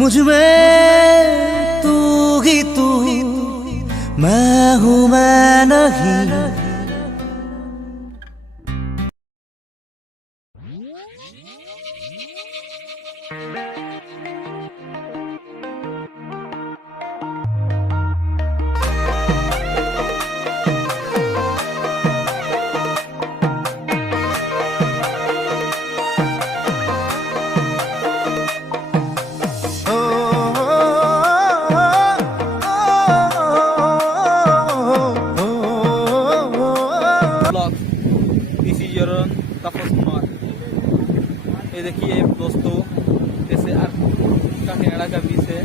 मुझ में तू ही तू, मैं हूँ मैं नहीं। दिस इज योर तापस कुमार। ये देखिए दोस्तों, जैसे काकीनाडा का बीच है।